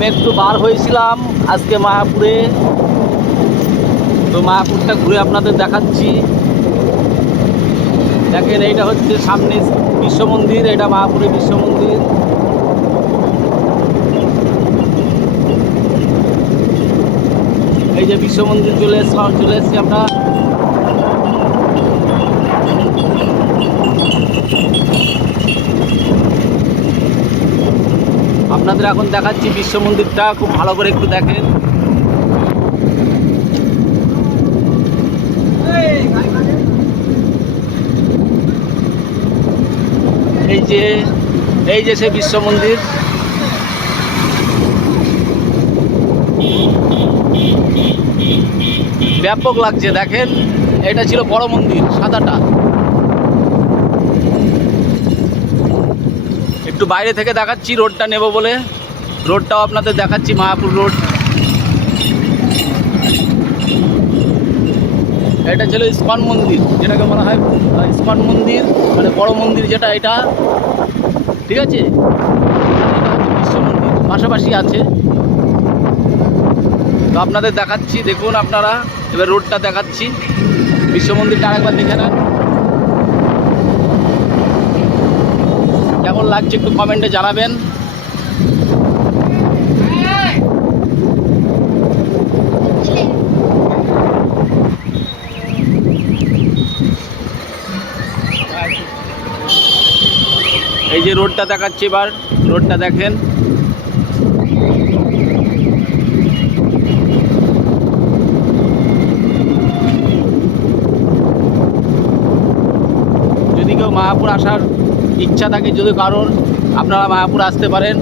আমি একটু বার হয়েছিলাম আজকে মায়াপুরে, তো মায়াপুরটা ঘুরে আপনাদের দেখাচ্ছি। দেখেন এইটা হচ্ছে সামনে বিশ্ব মন্দির, এটা মায়াপুরের বিশ্ব মন্দির। এই যে বিশ্ব মন্দির চলে এসেছি আমরা। আপনাদের এখন দেখাচ্ছি বিশ্ব মন্দিরটা, খুব ভালো করে একটু দেখেন। এই যে সেই বিশ্ব মন্দির। ব্যাপক লাগছে দেখেন। এটা ছিল বড় মন্দির সাদাটা। একটু বাইরে থেকে দেখাচ্ছি, রোডটা নেব বলে রোডটাও আপনাদের দেখাচ্ছি, মায়াপুর রোড। এটা ছিল ইস্কন মন্দির, যেটাকে বলা হয় ইস্কন মন্দির, মানে বড় মন্দির যেটা, এটা ঠিক আছে। এটা হচ্ছে বিশ্ব মন্দির, পাশাপাশি আছে। তো আপনাদের দেখাচ্ছি, দেখুন আপনারা। এবার রোডটা দেখাচ্ছি, বিশ্ব মন্দিরটা আরেকবার দেখে নেন। কেমন লাগছে একটু কমেন্টে জানাবেন। এই যে রোডটা দেখাচ্ছি, এবার রোডটা দেখেন। যদি কেউ মায়াপুর আসার ইচ্ছা থাকে, যদি কারোর, আপনারা মায়াপুর আসতে পারেন।